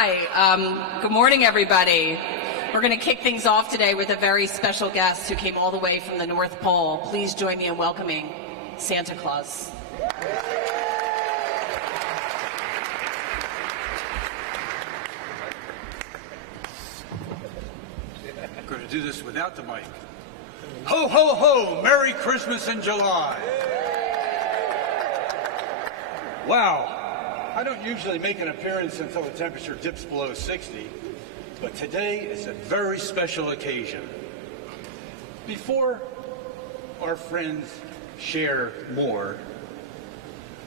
Good morning, everybody. We're going to kick things off today with a very special guest who came all the way from the North Pole. Please join me in welcoming Santa Claus. I'm going to do this without the mic. Ho, ho, ho! Merry Christmas in July! Wow. I don't usually make an appearance until the temperature dips below 60, but today is a very special occasion. Before our friends share more,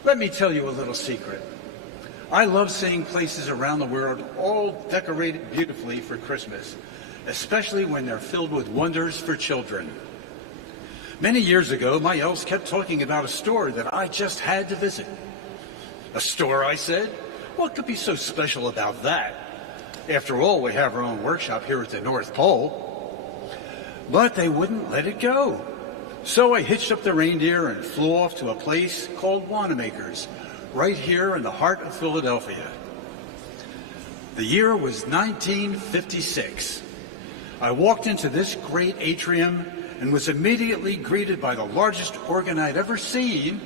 let me tell you a little secret. I love seeing places around the world all decorated beautifully for Christmas, especially when they're filled with wonders for children. Many years ago, my elves kept talking about a store that I just had to visit. A store, I said? What could be so special about that? After all, we have our own workshop here at the North Pole. But they wouldn't let it go. So I hitched up the reindeer and flew off to a place called Wanamaker's, right here in the heart of Philadelphia. The year was 1956. I walked into this great atrium and was immediately greeted by the largest organ I'd ever seen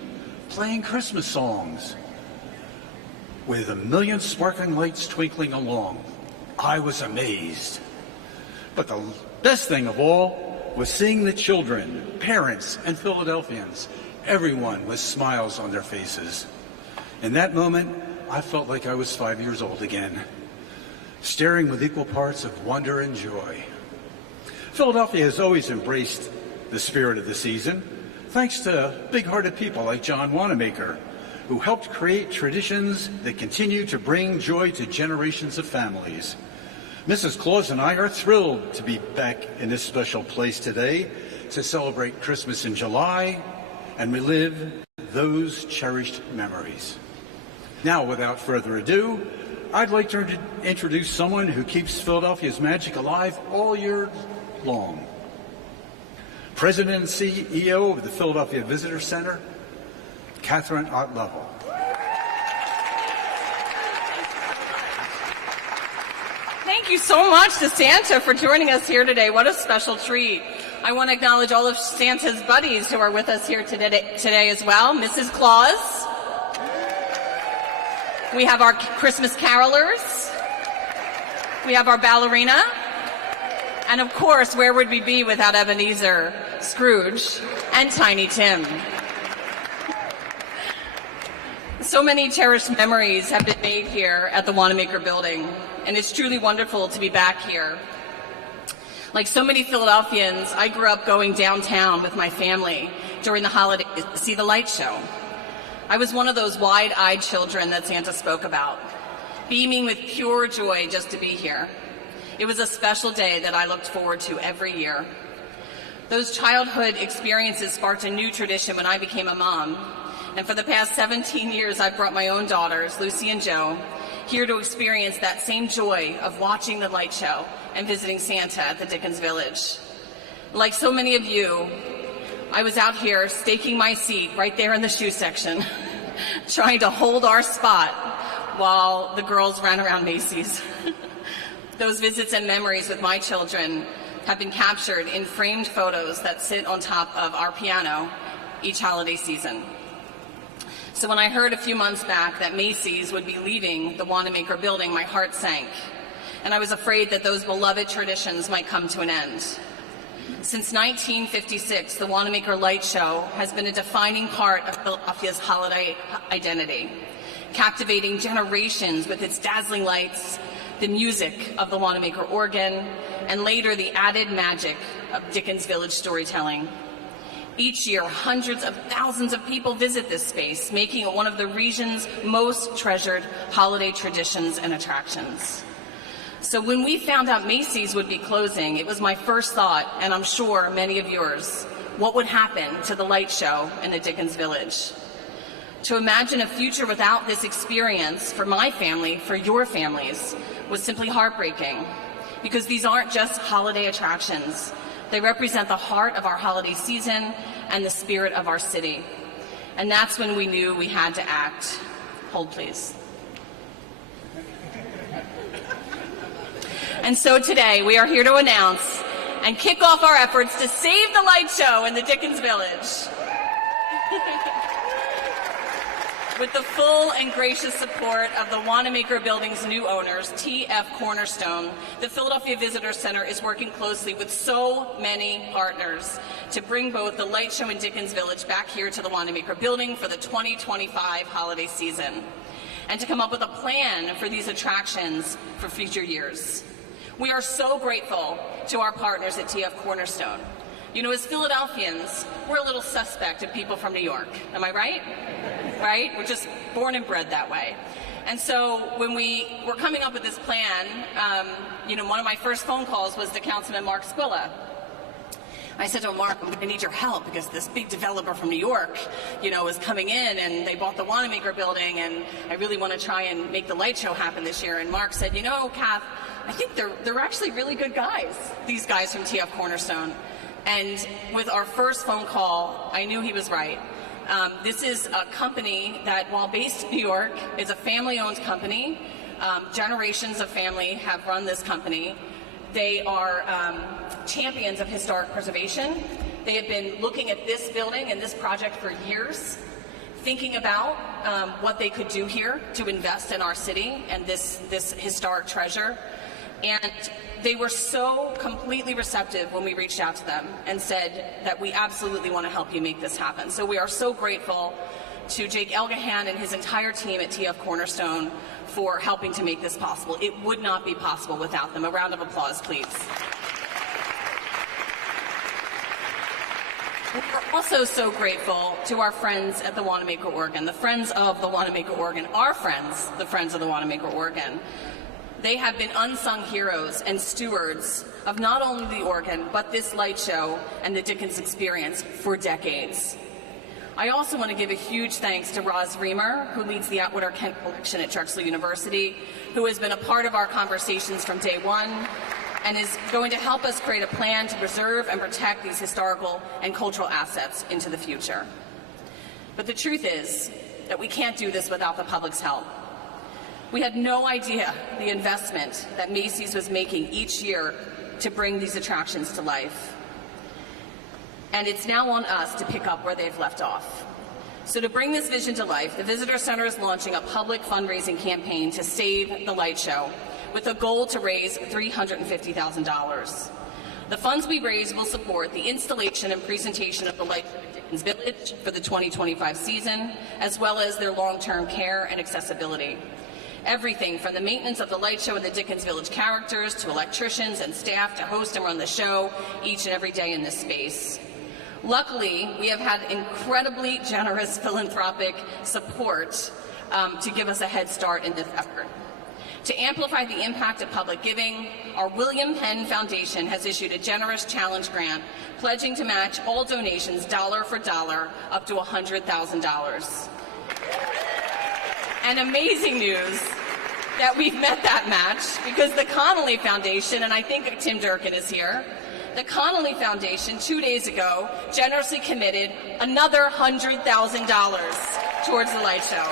playing Christmas songs, with a million sparkling lights twinkling along. I was amazed. But the best thing of all was seeing the children, parents, and Philadelphians, everyone with smiles on their faces. In that moment, I felt like I was 5 years old again, staring with equal parts of wonder and joy. Philadelphia has always embraced the spirit of the season, thanks to big-hearted people like John Wanamaker, who helped create traditions that continue to bring joy to generations of families. Mrs. Claus and I are thrilled to be back in this special place today to celebrate Christmas in July and relive those cherished memories. Now, without further ado, I'd like to introduce someone who keeps Philadelphia's magic alive all year long. President and CEO of the Philadelphia Visitor Center, Catherine Ott-Lovell. Thank you so much to Santa for joining us here today. What a special treat. I want to acknowledge all of Santa's buddies who are with us here today as well. Mrs. Claus. We have our Christmas carolers. We have our ballerina. And of course, where would we be without Ebenezer, Scrooge, and Tiny Tim? So many cherished memories have been made here at the Wanamaker Building, and it's truly wonderful to be back here. Like so many Philadelphians, I grew up going downtown with my family during the holidays to see the light show. I was one of those wide-eyed children that Santa spoke about, beaming with pure joy just to be here. It was a special day that I looked forward to every year. Those childhood experiences sparked a new tradition when I became a mom. And for the past 17 years, I've brought my own daughters, Lucy and Joe, here to experience that same joy of watching the light show and visiting Santa at the Dickens Village. Like so many of you, I was out here staking my seat right there in the shoe section, trying to hold our spot while the girls ran around Macy's. Those visits and memories with my children have been captured in framed photos that sit on top of our piano each holiday season. So when I heard a few months back that Macy's would be leaving the Wanamaker Building, my heart sank, and I was afraid that those beloved traditions might come to an end. Since 1956, the Wanamaker Light Show has been a defining part of Philadelphia's holiday identity, captivating generations with its dazzling lights, the music of the Wanamaker organ, and later the added magic of Dickens Village storytelling. Each year, hundreds of thousands of people visit this space, making it one of the region's most treasured holiday traditions and attractions. So when we found out Macy's would be closing, it was my first thought, and I'm sure many of yours, what would happen to the light show in the Dickens Village? To imagine a future without this experience for my family, for your families, was simply heartbreaking, because these aren't just holiday attractions. They represent the heart of our holiday season and the spirit of our city. And that's when we knew we had to act. Hold, please. And so today we are here to announce and kick off our efforts to save the light show in the Dickens Village. With the full and gracious support of the Wanamaker Building's new owners, TF Cornerstone, the Philadelphia Visitor Center is working closely with so many partners to bring both the light show in Dickens Village back here to the Wanamaker Building for the 2025 holiday season, and to come up with a plan for these attractions for future years. We are so grateful to our partners at TF Cornerstone. You know, as Philadelphians, we're a little suspect of people from New York. Am I right? Right? We're just born and bred that way. And so when we were coming up with this plan, one of my first phone calls was to Councilman Mark Squilla. I said to him, Mark, I'm going to need your help because this big developer from New York, is coming in and they bought the Wanamaker Building and I really want to try and make the light show happen this year. And Mark said, Kath, I think they're actually really good guys, these guys from TF Cornerstone. And with our first phone call, I knew he was right. This is a company that, while based in New York, is a family-owned company. Generations of family have run this company. They are champions of historic preservation. They have been looking at this building and this project for years, thinking about what they could do here to invest in our city and this historic treasure. And they were so completely receptive when we reached out to them and said that we absolutely want to help you make this happen. So we are so grateful to Jake Elgahan and his entire team at TF Cornerstone for helping to make this possible. It would not be possible without them. A round of applause, please. We're also so grateful to our friends at the Wanamaker Organ, the friends of the Wanamaker Organ, our friends, the friends of the Wanamaker Organ. They have been unsung heroes and stewards of not only the organ, but this light show and the Dickens experience for decades. I also want to give a huge thanks to Roz Reamer, who leads the Atwater Kent Collection at Drexel University, who has been a part of our conversations from day one, and is going to help us create a plan to preserve and protect these historical and cultural assets into the future. But the truth is that we can't do this without the public's help. We had no idea the investment that Macy's was making each year to bring these attractions to life. And it's now on us to pick up where they've left off. So to bring this vision to life, the Visitor Center is launching a public fundraising campaign to save the light show, with a goal to raise $350,000. The funds we raise will support the installation and presentation of the light show in Dickens Village for the 2025 season, as well as their long-term care and accessibility. Everything from the maintenance of the light show and the Dickens Village characters to electricians and staff to host and run the show each and every day in this space. Luckily, we have had incredibly generous philanthropic support to give us a head start in this effort. To amplify the impact of public giving, our William Penn Foundation has issued a generous challenge grant pledging to match all donations dollar for dollar up to $100,000. And amazing news that we've met that match because the Connolly Foundation, and I think Tim Durkin is here, the Connolly Foundation 2 days ago generously committed another $100,000 towards the light show.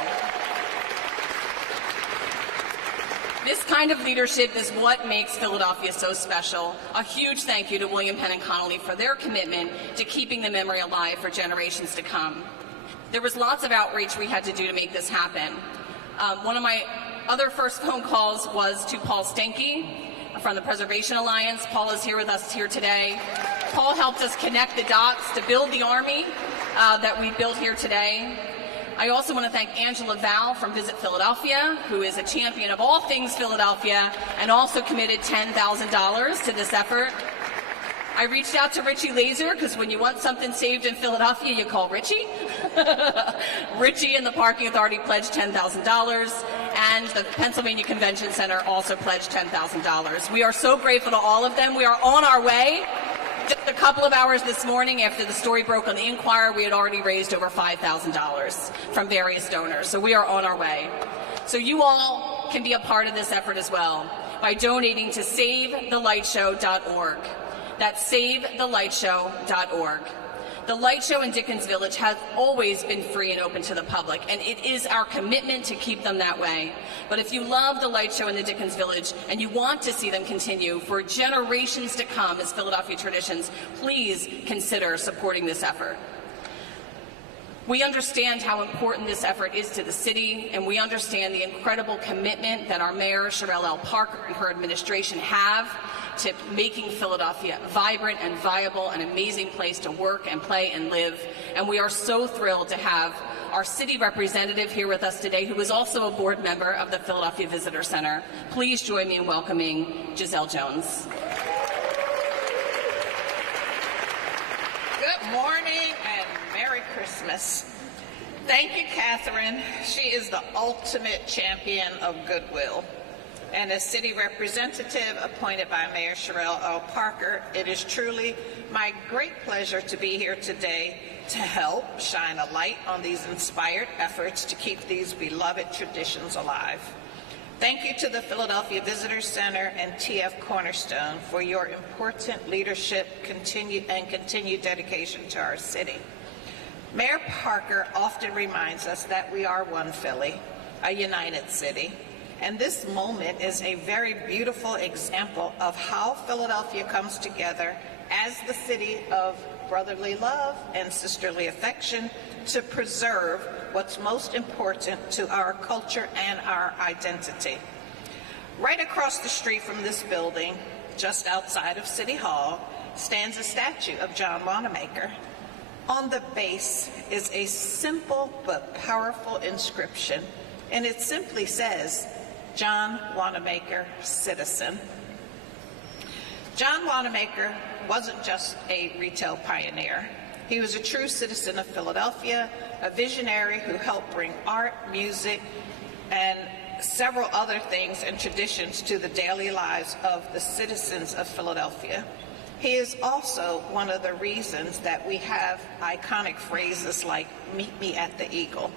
This kind of leadership is what makes Philadelphia so special. A huge thank you to William Penn and Connolly for their commitment to keeping the memory alive for generations to come. There was lots of outreach we had to do to make this happen. One of my other first phone calls was to Paul Stenke from the Preservation Alliance. Paul is here with us here today. Paul helped us connect the dots to build the army that we built here today. I also want to thank Angela Val from Visit Philadelphia, who is a champion of all things Philadelphia and also committed $10,000 to this effort. I reached out to Richie Laser because when you want something saved in Philadelphia, you call Richie. Richie and the Parking Authority pledged $10,000, and the Pennsylvania Convention Center also pledged $10,000. We are so grateful to all of them. We are on our way. Just a couple of hours this morning after the story broke on the Inquirer, we had already raised over $5,000 from various donors. So we are on our way. So you all can be a part of this effort as well by donating to SaveTheLightShow.org. That's SaveTheLightShow.org. The light show in Dickens Village has always been free and open to the public, and it is our commitment to keep them that way. But if you love the light show in the Dickens Village and you want to see them continue for generations to come as Philadelphia traditions, please consider supporting this effort. We understand how important this effort is to the city, and we understand the incredible commitment that our Mayor, Sherelle L. Parker, and her administration have to making Philadelphia vibrant and viable, an amazing place to work and play and live. And we are so thrilled to have our city representative here with us today, who is also a board member of the Philadelphia Visitor Center. Please join me in welcoming Giselle Jones. Good morning and Merry Christmas. Thank you, Catherine. She is the ultimate champion of goodwill. And as city representative appointed by Mayor Sherelle L. Parker, it is truly my great pleasure to be here today to help shine a light on these inspired efforts to keep these beloved traditions alive. Thank you to the Philadelphia Visitor Center and TF Cornerstone for your important leadership and continued dedication to our city. Mayor Parker often reminds us that we are one Philly, a united city. And this moment is a very beautiful example of how Philadelphia comes together as the city of brotherly love and sisterly affection to preserve what's most important to our culture and our identity. Right across the street from this building, just outside of City Hall, stands a statue of John Wanamaker. On the base is a simple but powerful inscription, and it simply says, John Wanamaker, citizen. John Wanamaker wasn't just a retail pioneer. He was a true citizen of Philadelphia, a visionary who helped bring art, music, and several other things and traditions to the daily lives of the citizens of Philadelphia. He is also one of the reasons that we have iconic phrases like, meet me at the Eagle.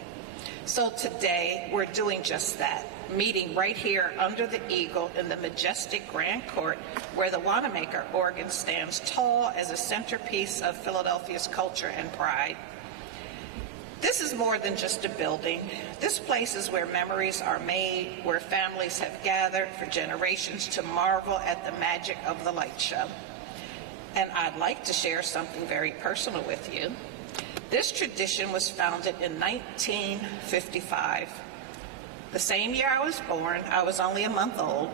So today, we're doing just that, meeting right here under the Eagle in the majestic Grand Court, where the Wanamaker organ stands tall as a centerpiece of Philadelphia's culture and pride. This is more than just a building. This place is where memories are made, where families have gathered for generations to marvel at the magic of the light show. And I'd like to share something very personal with you. This tradition was founded in 1955. The same year I was born. I was only a month old.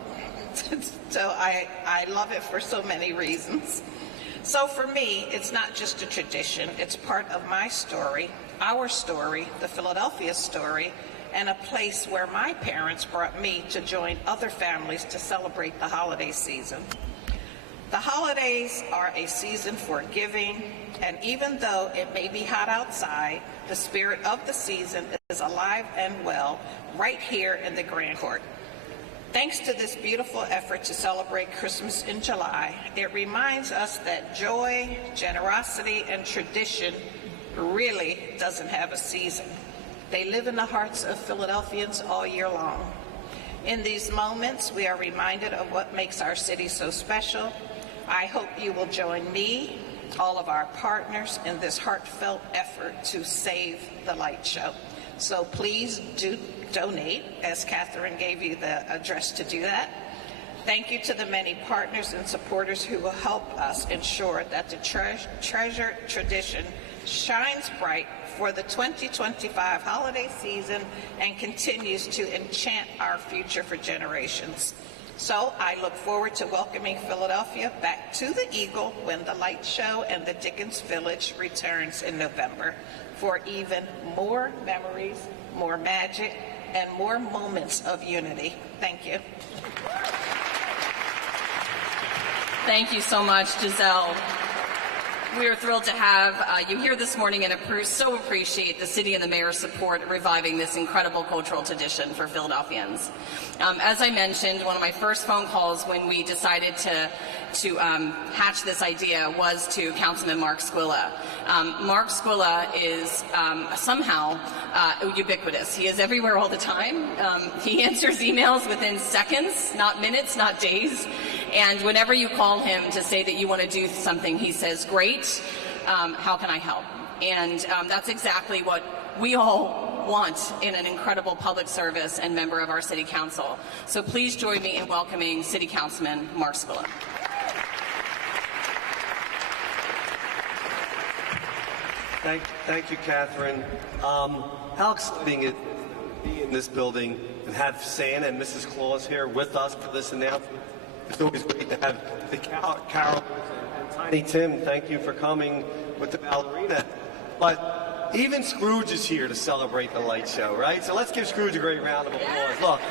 So I love it for so many reasons. So for me, it's not just a tradition. It's part of my story, our story, the Philadelphia story, and a place where my parents brought me to join other families to celebrate the holiday season. The holidays are a season for giving, and even though it may be hot outside, the spirit of the season is alive and well right here in the Grand Court. Thanks to this beautiful effort to celebrate Christmas in July, it reminds us that joy, generosity, and tradition really doesn't have a season. They live in the hearts of Philadelphians all year long. In these moments, we are reminded of what makes our city so special. I hope you will join me, all of our partners, in this heartfelt effort to save the light show. So please do donate, as Catherine gave you the address to do that. Thank you to the many partners and supporters who will help us ensure that the treasured tradition shines bright for the 2025 holiday season and continues to enchant our future for generations. So I look forward to welcoming Philadelphia back to the Eagle when the light show and the Dickens Village returns in November for even more memories, more magic, and more moments of unity. Thank you. Thank you so much, Giselle. We are thrilled to have you here this morning and so appreciate the city and the mayor's support in reviving this incredible cultural tradition for Philadelphians. As I mentioned, one of my first phone calls when we decided to hatch this idea was to Councilman Mark Squilla. Mark Squilla is somehow ubiquitous. He is everywhere all the time. He answers emails within seconds, not minutes, not days. And whenever you call him to say that you want to do something, he says, great. how can I help? And that's exactly what we all want in an incredible public service and member of our City Council. So please join me in welcoming City Councilman Mark Spilla. Thank you, Catherine. How exciting it to be in this building and have Santa and Mrs. Claus here with us for this announcement. It's always great to have the Carol and Tiny Tim. Thank you for coming with the ballerina. But even Scrooge is here to celebrate the light show, right? So let's give Scrooge a great round of applause. Look.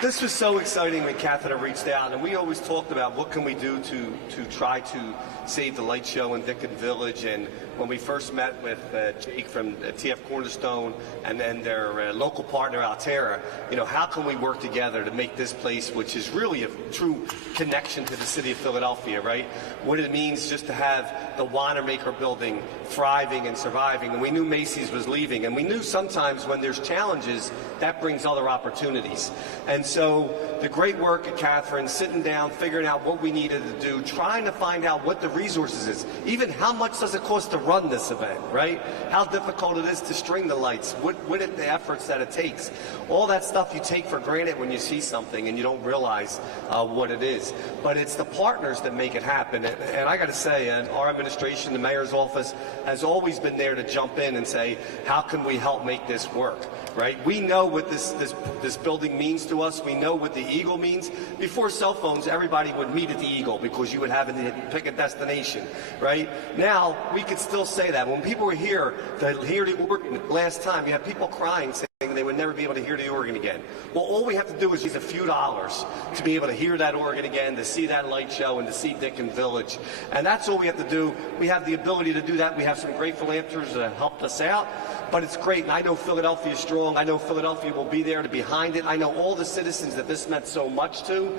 This was so exciting when Catherine reached out, and we always talked about what can we do to try to save the light show in Dickens Village. And when we first met with Jake from TF Cornerstone and then their local partner Altera, you know, how can we work together to make this place, which is really a true connection to the city of Philadelphia, right? What it means just to have the Wanamaker Building thriving and surviving. And we knew Macy's was leaving, and we knew sometimes when there's challenges, that brings other opportunities. And so the great work of Catherine, sitting down, figuring out what we needed to do, trying to find out what the resources is, even how much does it cost to run this event, right? How difficult it is to string the lights, what are the efforts that it takes. All that stuff you take for granted when you see something and you don't realize what it is. But it's the partners that make it happen. And I got to say, our administration, the mayor's office, has always been there to jump in and say, how can we help make this work, right? We know what this building means to us. We know what the Eagle means. Before cell phones, everybody would meet at the Eagle because you would have to pick a destination, right? Now, we could still say that. When people were here to hear the organ last time, you had people crying, saying they would never be able to hear the organ again. Well, all we have to do is use a few dollars to be able to hear that organ again, to see that light show, and to see Dickens Village. And that's all we have to do. We have the ability to do that. We have some great philanthropists that helped us out. But it's great, and I know Philadelphia is strong. I know Philadelphia will be there to behind it. I know all the citizens that this meant so much to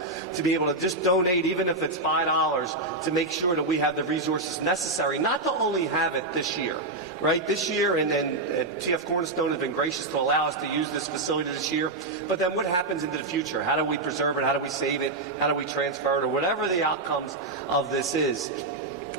be able to just donate, even if it's $5, to make sure that we have the resources necessary, not to only have it this year, right? This year, and TF Cornerstone has been gracious to allow us to use this facility this year, but then what happens into the future? How do we preserve it? How do we save it? How do we transfer it? Or whatever the outcomes of this is.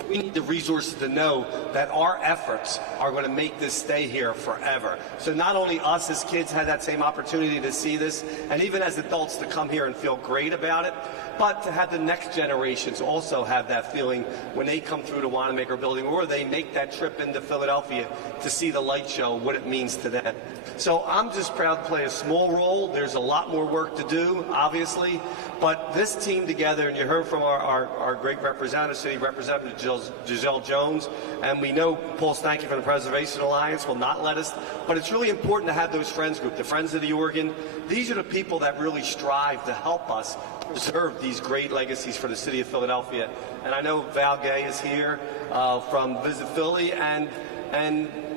We need the resources to know that our efforts are going to make this stay here forever. So not only us as kids had that same opportunity to see this, and even as adults to come here and feel great about it, but to have the next generations also have that feeling when they come through the Wanamaker Building or they make that trip into Philadelphia to see the light show, what it means to them. So I'm just proud to play a small role. There's a lot more work to do, obviously, but this team together, and you heard from our great representative, City Representative Giselle Jones, and we know Paul Stanky from the Preservation Alliance will not let us, but it's really important to have those friends group, the Friends of the Organ. These are the people that really strive to help us preserve these great legacies for the city of Philadelphia. And I know Val Gay is here from Visit Philly, and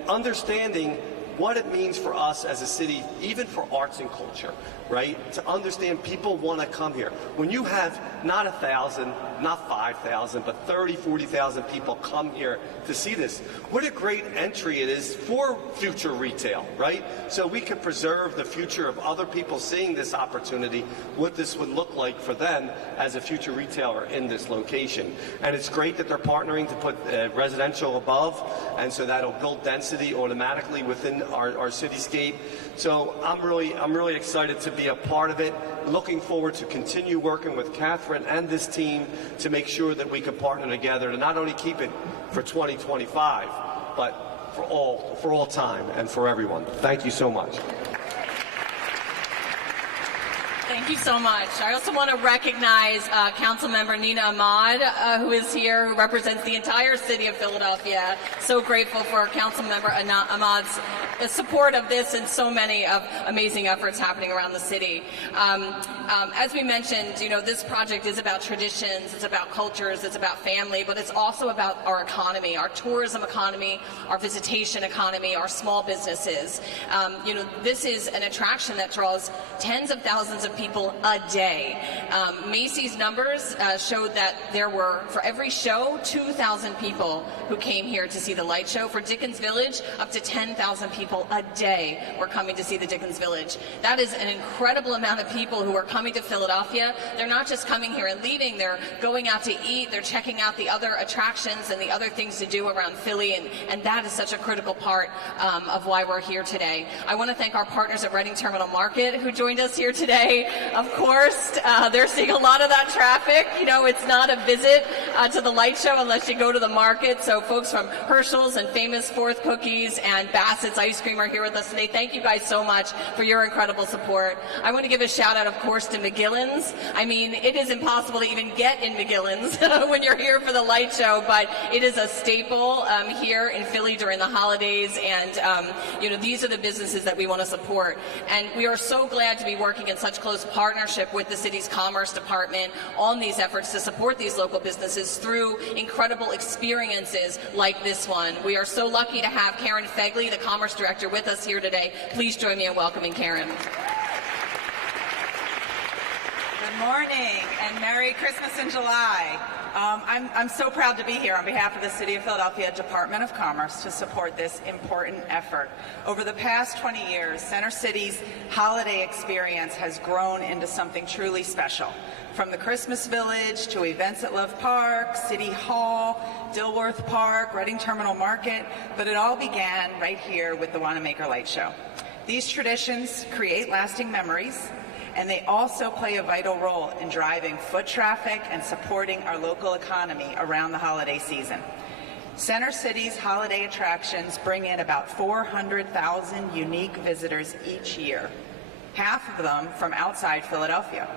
understanding what it means for us as a city, even for arts and culture, right? To understand people want to come here. When you have not 1,000, not 5,000, but 30, 40,000 people come here to see this, what a great entry it is for future retail, right? So we can preserve the future of other people seeing this opportunity, what this would look like for them as a future retailer in this location. And it's great that they're partnering to put residential above, and so that'll build density automatically within our cityscape. So I'm really excited to be a part of it. Looking forward to continue working with Catherine and this team to make sure that we can partner together to not only keep it for 2025, but for all time and for everyone. Thank you so much. Thank you so much. I also want to recognize Councilmember Nina Ahmad, who is here, who represents the entire city of Philadelphia. So grateful for Councilmember Ahmad's support of this and so many of amazing efforts happening around the city. As we mentioned, you know, this project is about traditions, it's about cultures, it's about family, but it's also about our economy, our tourism economy, our visitation economy, our small businesses. You know, this is an attraction that draws tens of thousands of people a day. Macy's numbers showed that there were, for every show, 2,000 people who came here to see the light show. For Dickens Village, up to 10,000 people people a day were coming to see the Dickens Village. That is an incredible amount of people who are coming to Philadelphia. They're not just coming here and leaving, they're going out to eat, they're checking out the other attractions and the other things to do around Philly, and that is such a critical part of why we're here today. I want to thank our partners at Reading Terminal Market who joined us here today. Of course, they're seeing a lot of that traffic. You know, it's not a visit to the light show unless you go to the market. So folks from Herschel's and Famous Fourth Cookies and Bassett's Ice Cream are here with us today. Thank you guys so much for your incredible support. I want to give a shout out, of course, to McGillin's. I mean, it is impossible to even get in McGillin's when you're here for the light show, but it is a staple here in Philly during the holidays, and you know, these are the businesses that we want to support. And we are so glad to be working in such close partnership with the city's Commerce Department on these efforts to support these local businesses through incredible experiences like this one. We are so lucky to have Karen Fegley, the Commerce Director, with us here today. Please join me in welcoming Karen. Good morning and Merry Christmas in July. I'm so proud to be here on behalf of the City of Philadelphia Department of Commerce to support this important effort. Over the past 20 years, Center City's holiday experience has grown into something truly special. From the Christmas Village to events at Love Park, City Hall, Dilworth Park, Reading Terminal Market, but it all began right here with the Wanamaker Light Show. These traditions create lasting memories, and they also play a vital role in driving foot traffic and supporting our local economy around the holiday season. Center City's holiday attractions bring in about 400,000 unique visitors each year, half of them from outside Philadelphia.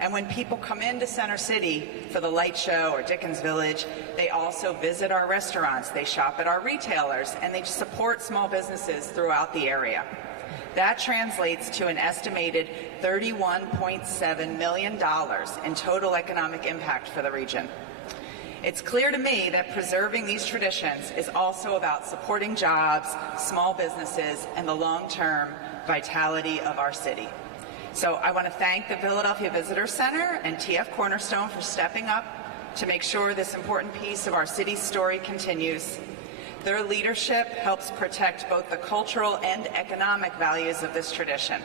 And when people come into Center City for the light show or Dickens Village, they also visit our restaurants, they shop at our retailers, and they support small businesses throughout the area. That translates to an estimated $31.7 million in total economic impact for the region. It's clear to me that preserving these traditions is also about supporting jobs, small businesses, and the long-term vitality of our city. So I want to thank the Philadelphia Visitor Center and TF Cornerstone for stepping up to make sure this important piece of our city's story continues. Their leadership helps protect both the cultural and economic values of this tradition.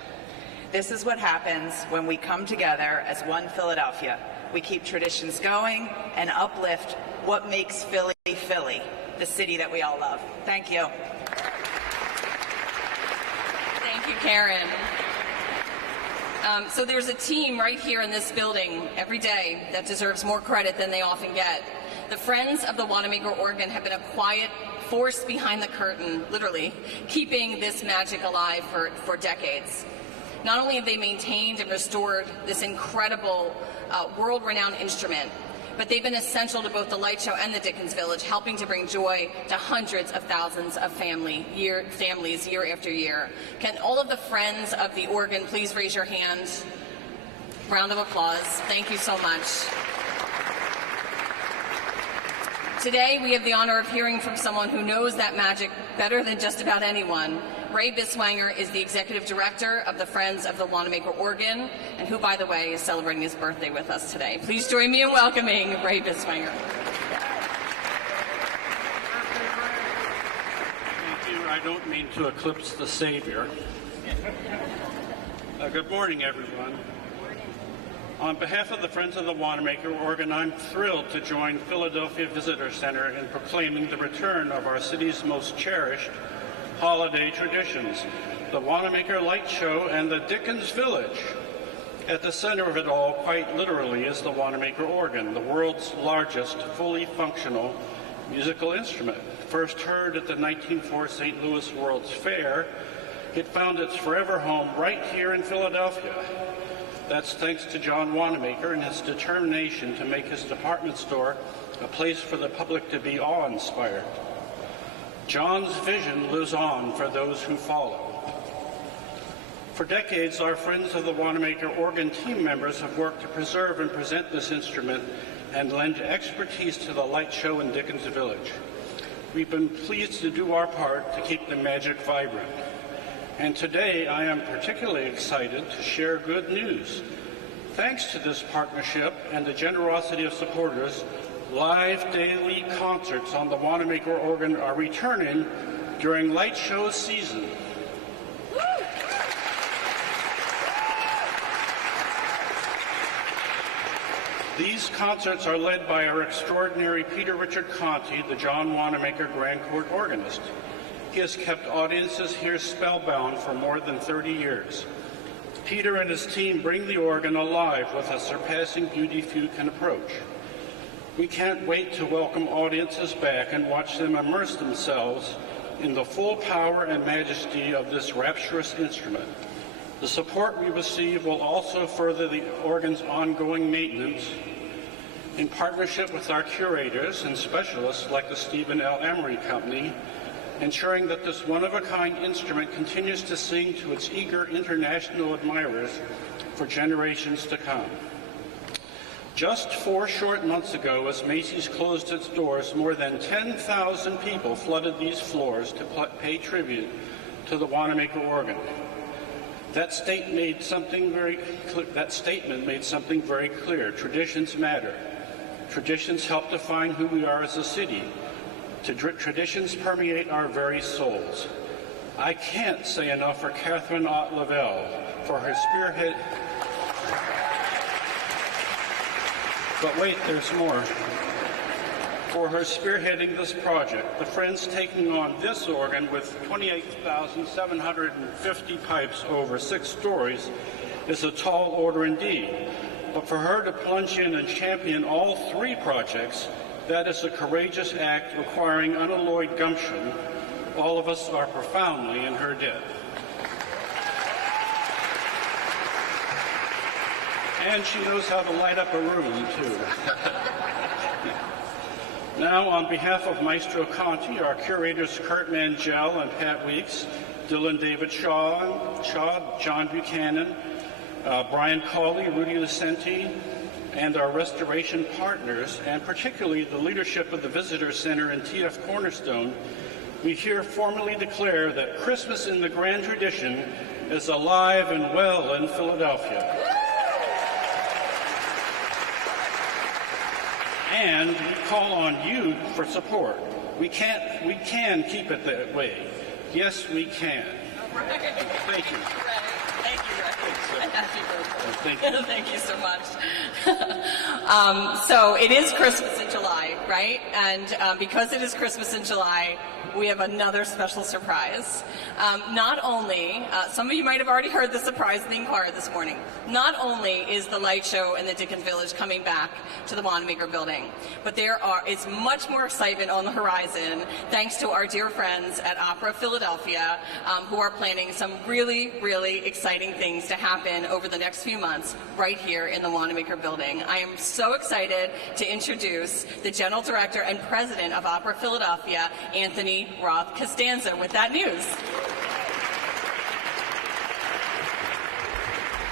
This is what happens when we come together as one Philadelphia. We keep traditions going and uplift what makes Philly, Philly, the city that we all love. Thank you. Thank you, Karen. So there's a team right here in this building every day that deserves more credit than they often get. The Friends of the Wanamaker Organ have been a quiet force behind the curtain, literally, keeping this magic alive for decades. Not only have they maintained and restored this incredible world-renowned instrument, but they've been essential to both the light show and the Dickens Village, helping to bring joy to hundreds of thousands of families year after year. Can all of the Friends of the Organ please raise your hands? Round of applause. Thank you so much. Today, we have the honor of hearing from someone who knows that magic better than just about anyone. Ray Biswanger is the Executive Director of the Friends of the Wanamaker Organ, and who, by the way, is celebrating his birthday with us today. Please join me in welcoming Ray Biswanger. Thank you. I don't mean to eclipse the Savior. Good morning, everyone. On behalf of the Friends of the Wanamaker Organ, I'm thrilled to join Philadelphia Visitor Center in proclaiming the return of our city's most cherished holiday traditions, the Wanamaker Light Show and the Dickens Village. At the center of it all, quite literally, is the Wanamaker Organ, the world's largest fully functional musical instrument. First heard at the 1904 St. Louis World's Fair, it found its forever home right here in Philadelphia. That's thanks to John Wanamaker and his determination to make his department store a place for the public to be awe-inspired. John's vision lives on for those who follow. For decades, our Friends of the Wanamaker Organ team members have worked to preserve and present this instrument and lend expertise to the light show in Dickens Village. We've been pleased to do our part to keep the magic vibrant. And today, I am particularly excited to share good news. Thanks to this partnership and the generosity of supporters, live daily concerts on the Wanamaker Organ are returning during light show season. These concerts are led by our extraordinary Peter Richard Conti, the John Wanamaker Grand Court organist. He has kept audiences here spellbound for more than 30 years. Peter and his team bring the organ alive with a surpassing beauty few can approach. We can't wait to welcome audiences back and watch them immerse themselves in the full power and majesty of this rapturous instrument. The support we receive will also further the organ's ongoing maintenance in partnership with our curators and specialists like the Stephen L. Emery Company, ensuring that this one-of-a-kind instrument continues to sing to its eager international admirers for generations to come. Just 4 short months ago, as Macy's closed its doors, more than 10,000 people flooded these floors to pay tribute to the Wanamaker organ. That statement made something very clear. Traditions matter. Traditions help define who we are as a city. Traditions permeate our very souls. I can't say enough for Catherine Ott Lavelle for her spearhead. But wait, there's more. For her spearheading this project, the Friends taking on this organ with 28,750 pipes over 6 stories is a tall order indeed. But for her to plunge in and champion all 3 projects, that is a courageous act requiring unalloyed gumption. All of us are profoundly in her debt. And she knows how to light up a room, too. Now, on behalf of Maestro Conti, our curators Kurt Mangel and Pat Weeks, Dylan David Shaw, John Buchanan, Brian Cawley, Rudy Lucenti, and our restoration partners, and particularly the leadership of the Visitor Center and TF Cornerstone, we here formally declare that Christmas in the Grand Tradition is alive and well in Philadelphia. And we call on you for support. We can keep it that way. Yes, we can. Right. Thank you. Thank you, Ray. Happy birthday. Thank you. Thank you so much. So it is Christmas in July, right? And because it is Christmas in July, we have another special surprise. Not only, some of you might have already heard the surprise in the Inquirer this morning, not only is the light show in the Dickens Village coming back to the Wanamaker Building, but is much more excitement on the horizon thanks to our dear friends at Opera Philadelphia who are planning some really, really exciting things to happen over the next few months right here in the Wanamaker Building. I am so excited to introduce the General Director and President of Opera Philadelphia, Anthony Roth Costanza, with that news.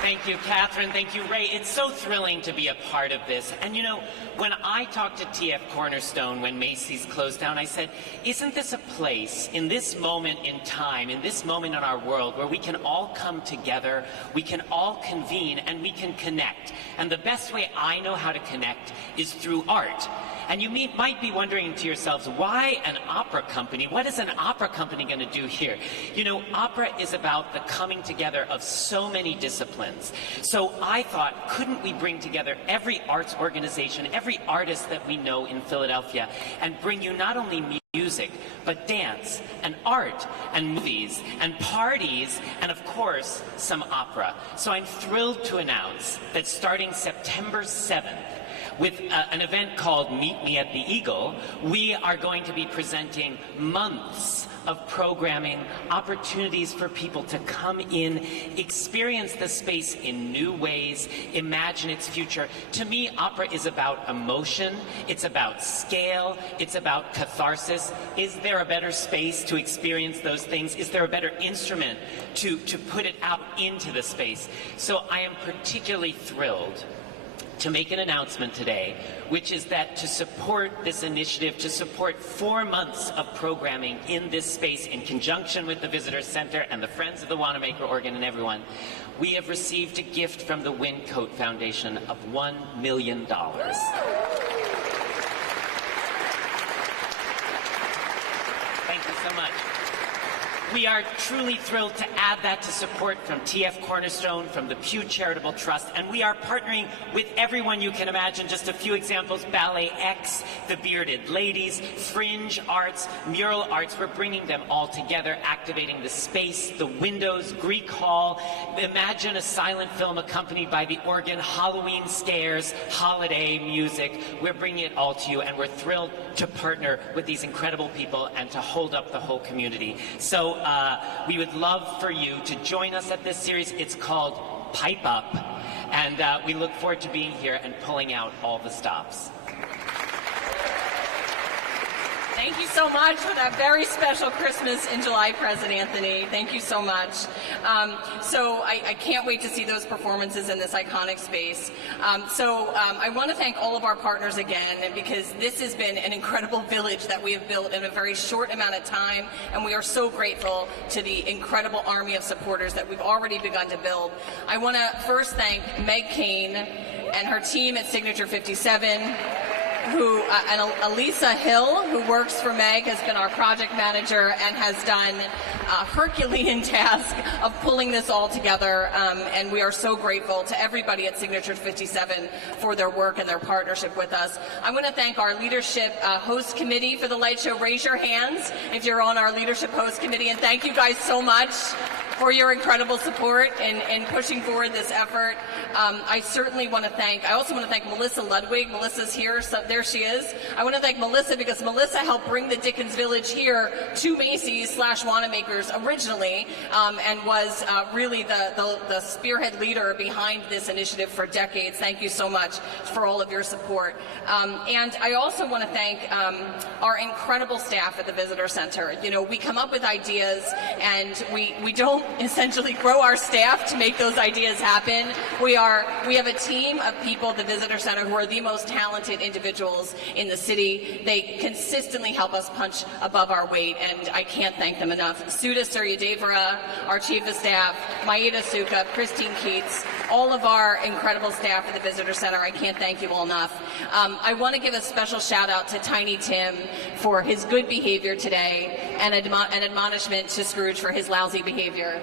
Thank you, Catherine. Thank you, Ray. It's so thrilling to be a part of this. And you know, when I talked to TF Cornerstone when Macy's closed down, I said, isn't this a place in this moment in time, in this moment in our world, where we can all come together, we can all convene, and we can connect? And the best way I know how to connect is through art. And you might be wondering to yourselves, why an opera company? What is an opera company going to do here? You know, opera is about the coming together of so many disciplines. So I thought, couldn't we bring together every arts organization, every artist that we know in Philadelphia, and bring you not only music, but dance and art and movies and parties and, of course, some opera. So I'm thrilled to announce that starting September 7th, with an event called Meet Me at the Eagle, we are going to be presenting months of programming, opportunities for people to come in, experience the space in new ways, imagine its future. To me, opera is about emotion, it's about scale, it's about catharsis. Is there a better space to experience those things? Is there a better instrument to put it out into the space? So I am particularly thrilled to make an announcement today, which is that to support this initiative, to support 4 months of programming in this space in conjunction with the Visitor Center and the Friends of the Wanamaker Organ and everyone, we have received a gift from the Wincoat Foundation of $1 million. Thank you so much. We are truly thrilled to add that to support from TF Cornerstone, from the Pew Charitable Trust, and we are partnering with everyone you can imagine. Just a few examples: Ballet X, the Bearded Ladies, Fringe Arts, Mural Arts. We're bringing them all together, activating the space, the windows, Greek Hall. Imagine a silent film accompanied by the organ, Halloween scares, holiday music. We're bringing it all to you, and we're thrilled to partner with these incredible people and to hold up the whole community. So we would love for you to join us at this series. It's called Pipe Up, and we look forward to being here and pulling out all the stops. Thank you so much for that very special Christmas in July present, Anthony. Thank you so much. So I can't wait to see those performances in this iconic space. I want to thank all of our partners again, because this has been an incredible village that we have built in a very short amount of time, and we are so grateful to the incredible army of supporters that we've already begun to build. I want to first thank Meg Kane and her team at Signature 57, and Elisa Hill, who works for Meg, has been our project manager and has done a Herculean task of pulling this all together. And we are so grateful to everybody at Signature 57 for their work and their partnership with us. I want to thank our leadership host committee for the light show. Raise your hands if you're on our leadership host committee, and thank you guys so much for your incredible support in pushing forward this effort. I also want to thank Melissa Ludwig. Melissa's here, so there she is. I want to thank Melissa, because Melissa helped bring the Dickens Village here to Macy's/Wanamakers originally, and was really the spearhead leader behind this initiative for decades. Thank you so much for all of your support. And I also want to thank our incredible staff at the Visitor Center. You know, we come up with ideas, and we don't essentially grow our staff to make those ideas happen. We have a team of people at the Visitor Center who are the most talented individuals in the city. They consistently help us punch above our weight, and I can't thank them enough. Sudha Suryadevara, our chief of staff, Maeda Suka, Christine Keats, all of our incredible staff at the Visitor Center. I can't thank you all enough. I want to give a special shout out to Tiny Tim for his good behavior today, and an admonishment to Scrooge for his lousy behavior.